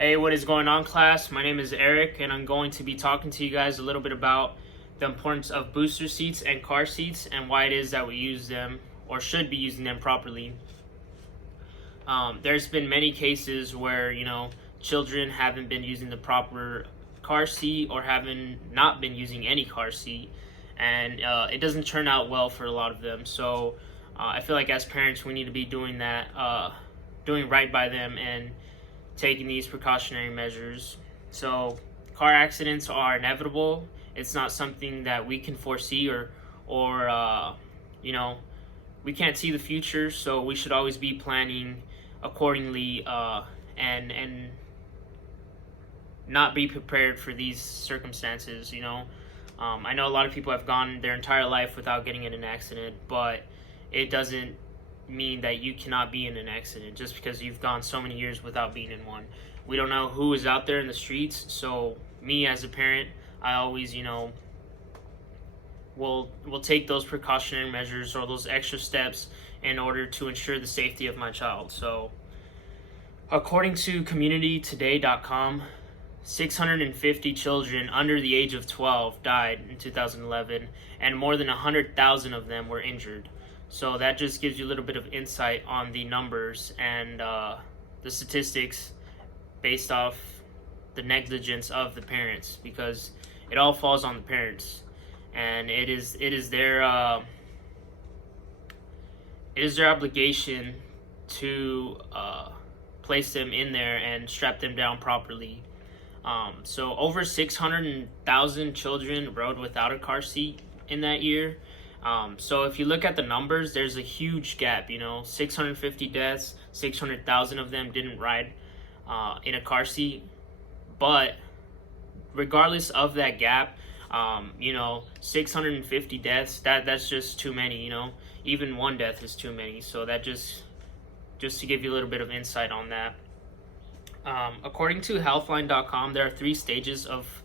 Hey, what is going on, class? My name is Eric, and I'm going to be talking to you guys a little bit about the importance of booster seats and car seats and why it is that we use them or should be using them properly. There's been many cases where, children haven't been using the proper car seat or haven't not been using any car seat, and it doesn't turn out well for a lot of them. So I feel like as parents, we need to be doing that, doing right by them and taking these precautionary measures. So car accidents are inevitable. It's not something that we can foresee or we can't see the future. So we should always be planning accordingly and not be prepared for these circumstances. I know a lot of people have gone their entire life without getting in an accident, but it doesn't mean that you cannot be in an accident just because you've gone so many years without being in one. We don't know who is out there in the streets, so me as a parent, I always, will take those precautionary measures or those extra steps in order to ensure the safety of my child. So, according to communitytoday.com, 650 children under the age of 12 died in 2011, and more than 100,000 of them were injured. So that just gives you a little bit of insight on the numbers and the statistics based off the negligence of the parents, because it all falls on the parents, and it is their obligation to place them in there and strap them down properly. So over 600,000 children rode without a car seat in that year. So if you look at the numbers, there's a huge gap, 650 deaths, 600,000 of them didn't ride in a car seat. But regardless of that gap, 650 deaths, that's just too many, even one death is too many. So that just to give you a little bit of insight on that. According to healthline.com, there are 3 stages of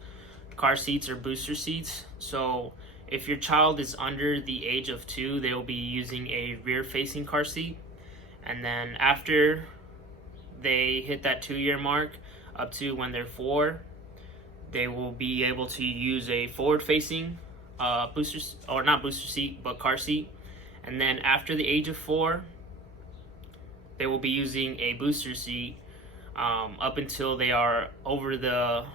car seats or booster seats. So if your child is under the age of 2, they will be using a rear-facing car seat. And then after they hit that 2-year mark, up to when they're 4, they will be able to use a forward-facing booster, or not booster seat, but car seat. And then after the age of 4, they will be using a booster seat up until they are over the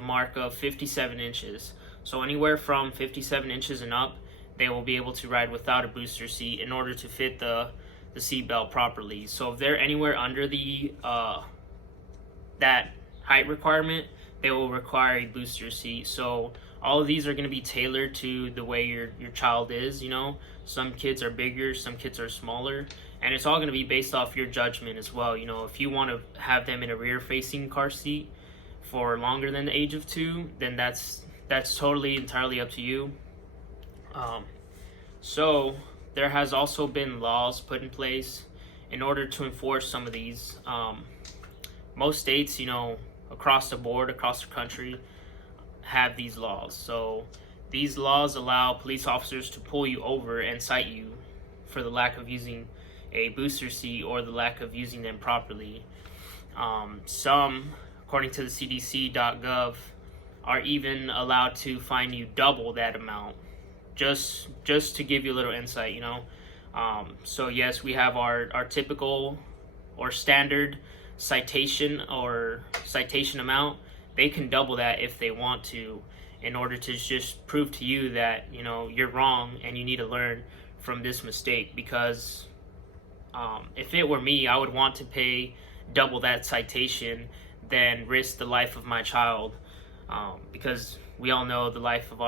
mark of 57 inches. So anywhere from 57 inches and up, they will be able to ride without a booster seat in order to fit the seat belt properly. So if they're anywhere under the that height requirement, they will require a booster seat. So all of these are going to be tailored to the way your child is. Some kids are bigger, some kids are smaller, and it's all going to be based off your judgment as well. If you want to have them in a rear-facing car seat for longer than the age of 2, then that's totally entirely up to you. So there has also been laws put in place in order to enforce some of these. Most states, across the board, across the country, have these laws. So these laws allow police officers to pull you over and cite you for the lack of using a booster seat or the lack of using them properly. Some, according to the CDC.gov, are even allowed to fine you double that amount, just to give you a little insight. So yes, we have our typical or standard citation amount. They can double that if they want to, in order to just prove to you that you're wrong and you need to learn from this mistake. Because if it were me, I would want to pay double that citation than risk the life of my child. Because we all know the life of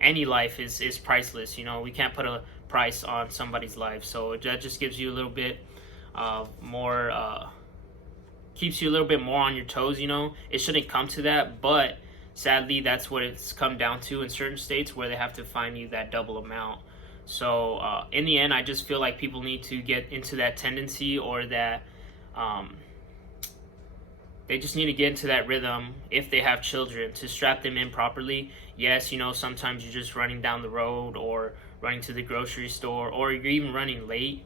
any life is priceless. We can't put a price on somebody's life. So that just gives you a little bit more, keeps you a little bit more on your toes. It shouldn't come to that, but sadly that's what it's come down to in certain states, where they have to fine you that double amount. So in the end, I just feel like people need to get into that tendency, or that they just need to get into that rhythm if they have children, to strap them in properly. Yes, sometimes you're just running down the road or running to the grocery store, or you're even running late.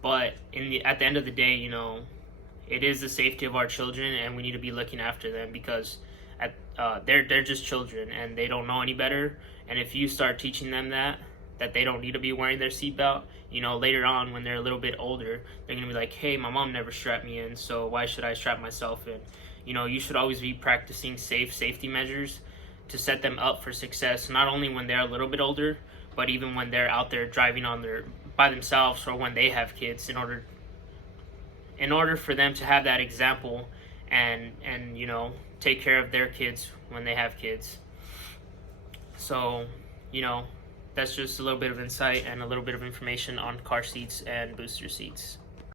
But at the end of the day, it is the safety of our children, and we need to be looking after them, because they're just children and they don't know any better. And if you start teaching them that they don't need to be wearing their seatbelt, later on when they're a little bit older, they're gonna be like, hey, my mom never strapped me in, so why should I strap myself in? You should always be practicing safety measures to set them up for success, not only when they're a little bit older, but even when they're out there driving by themselves, or when they have kids, in order for them to have that example, and take care of their kids when they have kids. So that's just a little bit of insight and a little bit of information on car seats and booster seats.